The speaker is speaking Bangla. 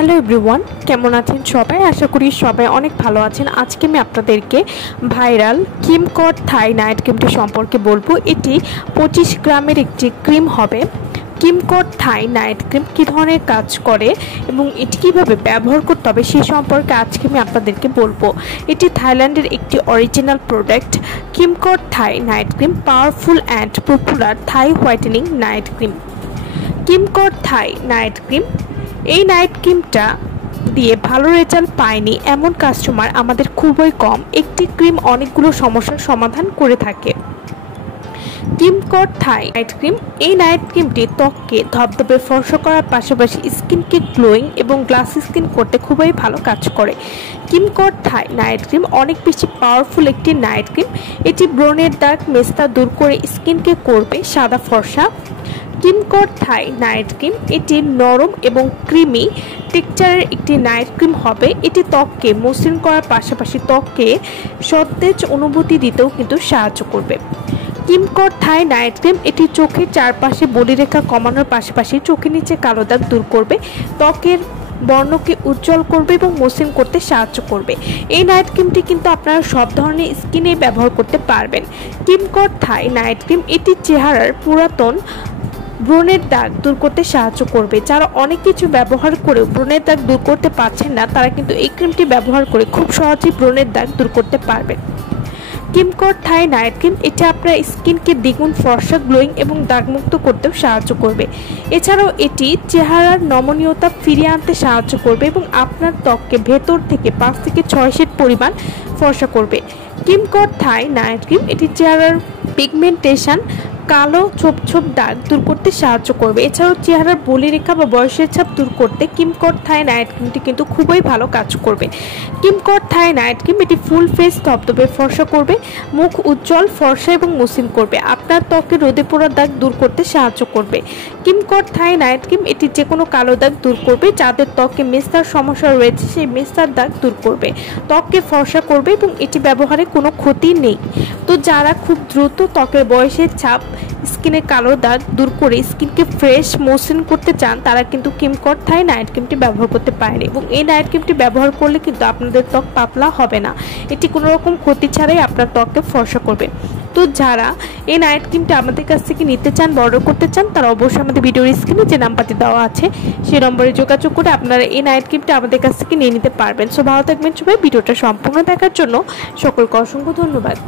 হ্যালো এভরিওয়ান, কেমন আছেন সবাই? আশা করি সবাই অনেক ভালো আছেন। আজকে আমি আপনাদেরকে ভাইরাল কিমকট থাই নাইট ক্রিমটি সম্পর্কে বলবো। এটি 25 গ্রামের একটি ক্রিম হবে। কিমকট থাই নাইট ক্রিম কী ধরনের কাজ করে এবং এটি কীভাবে ব্যবহার করতে হবে সে সম্পর্কে আজকে আমি আপনাদেরকে বলবো। এটি থাইল্যান্ডের একটি অরিজিনাল প্রোডাক্ট কিমকট Thai night cream, powerful and popular Thai whitening night cream. কিমকট থাই নাইট ক্রিম, এই নাইট ক্রিমটা দিয়ে ভালো রেজাল্ট পায়নি এমন কাস্টমার আমাদের খুবই কম। একটি ক্রিম অনেকগুলো সমস্যার সমাধান করে থাকে। কিমকট থাই নাইট ক্রিম, এই নাইট ক্রিমটি ত্বককে ধবধবে ফর্সা করার পাশাপাশি স্কিনকে গ্লোয়িং এবং গ্লাসি স্কিন করতে খুবই ভালো কাজ করে। কিমকট থাই নাইট ক্রিম অনেক বেশি পাওয়ারফুল একটি নাইট ক্রিম। এটি ব্রণের দাগ মেস্তা দূর করে স্কিনকে করবে সাদা ফর্সা। কিমকট থাই নাইট ক্রিম, এটি নরম এবং ক্রিমি টেক্সচারের একটি নাইট ক্রিম হবে। এটি ত্বককে মসৃণ করার পাশাপাশি ত্বককে সতেজ অনুভূতি দিতেও কিন্তু সাহায্য করবে। কিমকট থাই নাইট ক্রিম, এটি চোখের চারপাশে বলিরেখা কমানোর পাশাপাশি চোখের নিচে কালো দাগ দূর করবে, ত্বকের বর্ণকে উজ্জ্বল করবে এবং মসৃণ করতে সাহায্য করবে। এই নাইট ক্রিমটি কিন্তু আপনারা সব ধরনের স্কিনে ব্যবহার করতে পারবেন। কিমকট থাই নাইট ক্রিম, এটি চেহারার পুরাতন ব্রণের দাগ দূর করতে সাহায্য করবে। যারা অনেক কিছু ব্যবহার করেও ব্রণের দাগ দূর করতে পারছেন না, তারা কিন্তু এই ক্রিমটি ব্যবহার করে খুব সহজেই ব্রণের দাগ দূর করতে পারবেন। কিমকট থাই নাইট ক্রিম, এটি আপনার স্কিনকে দ্বিগুণ ফর্সা, গ্লোয়িং এবং দাগমুক্ত করতেও সাহায্য করবে। এছাড়াও এটি চেহারার নমনীয়তা ফিরিয়ে আনতে সাহায্য করবে এবং আপনার ত্বককে ভেতর থেকে 5 থেকে 6 শেড পরিমাণ ফর্সা করবে। কিমকট থাই নাইট ক্রিম, এটি চেহারার পিগমেন্টেশন, কালো ছোপ ছোপ দাগ দূর করতে সাহায্য করবে। এছাড়াও চেহারার বলিরেখা বা বয়সের ছাপ দূর করতে কিমকট থাই নাইট ক্রিমটি কিন্তু খুবই ভালো কাজ করবে। কিমকট থাই নাইট ক্রিম, এটি ফুল ফেস ধবধবে ফর্সা করবে, মুখ উজ্জ্বল ফর্সা এবং মসৃণ করবে, আপনার ত্বকে রোদে পোড়া দাগ দূর করতে সাহায্য করবে। কিমকট থাই নাইট ক্রিম, এটি যে কোনো কালো দাগ দূর করবে, যাদের ত্বকে মেস্তার সমস্যা রয়েছে সেই মেস্তার দাগ দূর করবে, ত্বককে ফর্সা করবে এবং এটি ব্যবহারে কোনো ক্ষতি নেই। তো যারা খুব দ্রুত ত্বকের বয়সের ছাপ, স্কিনের কালো দাগ দূর করে স্কিনকে ফ্রেশ মসৃণ করতে চান, তারা কিন্তু কিমকট থাই নাইট ক্রিমটি ব্যবহার করতে পারেন এবং এই নাইট ক্রিমটি ব্যবহার করলে কিন্তু আপনাদের ত্বক পাতলা হবে না। এটি কোনো রকম ক্ষতি ছাড়াই আপনার ত্বককে ফর্সা করবে। তো যারা এই নাইট ক্রিমটা আমাদের কাছ থেকে নিতে চান বা অর্ডার করতে চান, তারা অবশ্যই আমাদের ভিডিওর স্ক্রিনে যে নাম্বারটি দেওয়া আছে সেই নম্বরে যোগাযোগ করে আপনারা এই নাইট ক্রিমটা আমাদের কাছ থেকে নিয়ে নিতে পারবেন। সো ভালো থাকবেন সবাই। ভিডিওটা সম্পূর্ণ দেখার জন্য সকলকে অসংখ্য ধন্যবাদ।